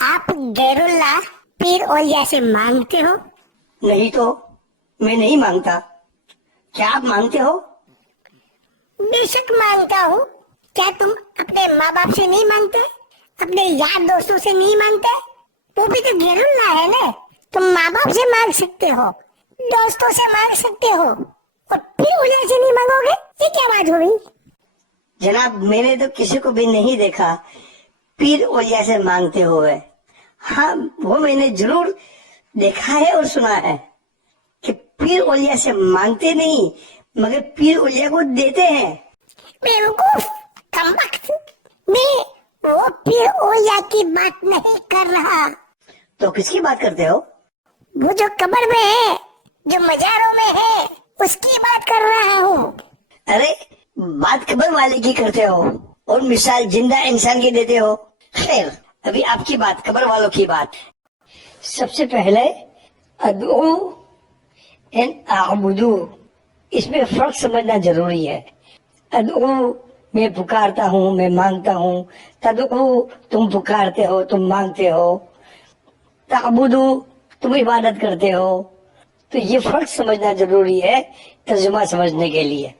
آپ गैरुल्लाह पीर औलिया से मांगते हो? नहीं तो मैं नहीं मांगता। क्या आप मांगते हो? बेशक मांगता हूँ। क्या तुम अपने माँ बाप से नहीं मांगते? अपने यार दोस्तों से नहीं मांगते? वो भी तो गैरुल्लाह है ना। तुम माँ बाप से मांग सकते हो, दोस्तों से मांग सकते हो, और पीर औलिया से नहीं मांगोगे? ये क्या बात हुई? जनाब, मैंने तो किसी को भी नहीं देखा पीर औलिया से मांगते हुए। हाँ, वो मैंने जरूर देखा है और सुना है कि पीर औलिया से मांगते नहीं मगर पीर औलिया को देते हैं। बेवकूफ, कमबख्त, मैं वो पीर औलिया की बात नहीं कर रहा। तो किसकी बात करते हो? वो जो कब्र में है, जो मजारों में है, उसकी बात कर रहा हूँ। अरे, बात कब्र वाले की करते हो और मिसाल जिंदा इंसान की देते हो। खैर, अभी आपकी बात, कब्र वालों की बात। सबसे पहले अदू एंड आबुदू, इसमें फर्क समझना जरूरी है। अदू मैं पुकारता हूँ, मैं मांगता हूँ। तदू तुम पुकारते हो, तुम मांगते हो। ताबुदू तुम इबादत करते हो। तो ये फर्क समझना जरूरी है तर्जुमा समझने के लिए।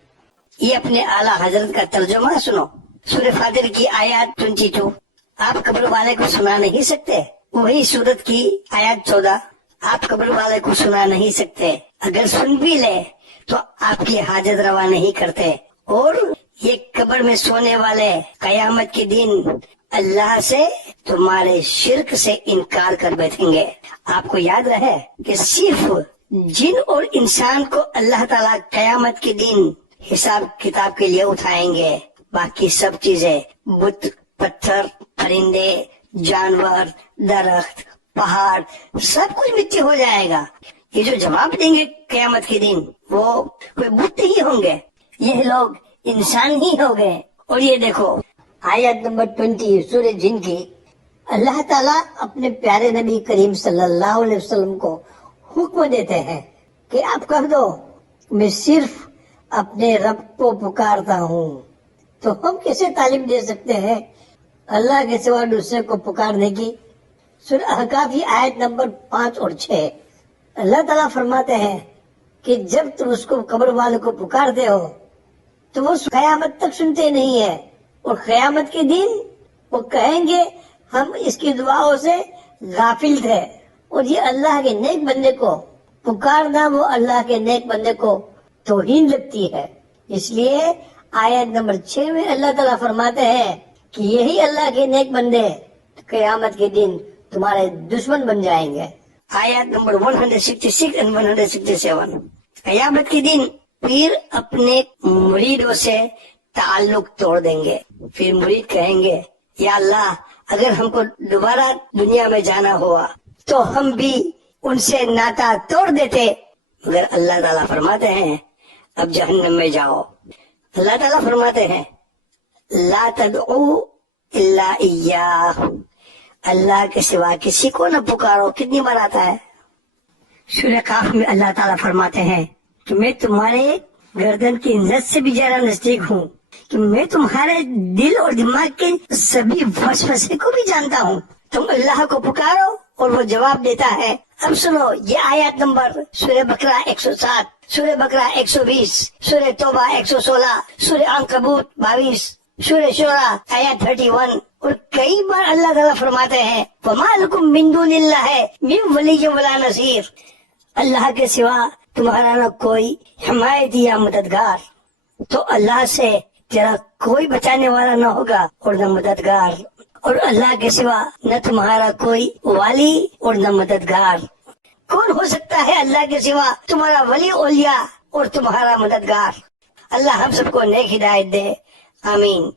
ये अपने आला हजरत का तर्जुमा सुनो। सूरह फातिर की आयत 22 आप कब्र वाले को सुना नहीं सकते। वही सूरत की आयत 14 आप कब्र वाले को सुना नहीं सकते। अगर सुन भी ले तो आपकी हाजत रवा नहीं करते। और ये कब्र में सोने वाले कयामत के दिन अल्लाह से तुम्हारे शिर्क से इनकार कर बैठेंगे। आपको याद रहे कि सिर्फ जिन और इंसान को अल्लाह ताला कयामत के दिन हिसाब किताब के लिए उठाएंगे। बाकी सब चीजें, बुत, पत्थर, परिंदे, जानवर, दरख्त, पहाड़, सब कुछ मिट्टी हो जाएगा। ये जो जवाब देंगे कयामत के दिन, वो कोई बुत ही होंगे, ये लोग इंसान ही हो गए। और ये देखो आयत नंबर 20 सूरह जिन की, अल्लाह ताला अपने प्यारे नबी करीम सल्लल्लाहु अलैहि वसल्लम को हुक्म देते हैं कि आप कह दो मैं सिर्फ अपने रब को पुकारता हूँ। तो हम कैसे तालीम दे सकते हैं अल्लाह के सिवा दूसरे को पुकारने की? सूरह अहकाफ की आयत नंबर 5 और 6 अल्लाह ताला फरमाते हैं कि जब तुम उसको कब्र वाले को पुकारते हो तो वो कयामत तक सुनते नहीं है, और कयामत के दिन वो कहेंगे हम इसकी दुआओं से गाफिल थे। और ये अल्लाह के नेक बंदे को पुकारना, वो अल्लाह के नेक बंदे को तौहीन लगती है। इसलिए आयत नंबर 6 में अल्लाह ताला फरमाते हैं कि यही अल्लाह के नेक बंदे कयामत के दिन तुम्हारे दुश्मन बन जाएंगे। आयत नंबर 166 and 167 कयामत के दिन पीर अपने मुरीदों से ताल्लुक तोड़ देंगे। फिर मुरीद कहेंगे, या अल्लाह, अगर हमको दोबारा दुनिया में जाना हुआ तो हम भी उनसे नाता तोड़ देते। मगर अल्लाह ताला फरमाते हैं अब जहन्नम में जाओ। अल्लाह ताला फरमाते हैं ला तदऊ इल्ला इय्याह, अल्लाह के सिवा किसी को न पुकारो। कितनी बार आता है सूरह काफ में अल्लाह ताला फरमाते हैं कि मैं तुम्हारे गर्दन की नस से भी ज्यादा नजदीक हूँ, कि मैं तुम्हारे दिल और दिमाग के सभी वसवसे को भी जानता हूँ। तुम अल्लाह को पुकारो और वो जवाब देता है। अब सुनो ये आयत नंबर सूरह बकरा 107, सूरह बकरा 120, सूरह तौबा 116, सूरह अनकबूत 22, सूरह शूरा आयत 31। और कई बार अल्लाह ताला फरमाते हैं वमा लकुम मिन दुनिल्लाहि मिन वलिय्य वला नसीर, अल्लाह के सिवा तुम्हारा न कोई हिमायती या मददगार। तो अल्लाह से तेरा कोई बचाने वाला न होगा और न मददगार, और अल्लाह के सिवा न तुम्हारा कोई वाली और न मददगार। कौन हो सकता है अल्लाह के सिवा तुम्हारा वली औलिया और तुम्हारा मददगार? अल्लाह हम सबको नेक हिदायत दे, आमीन।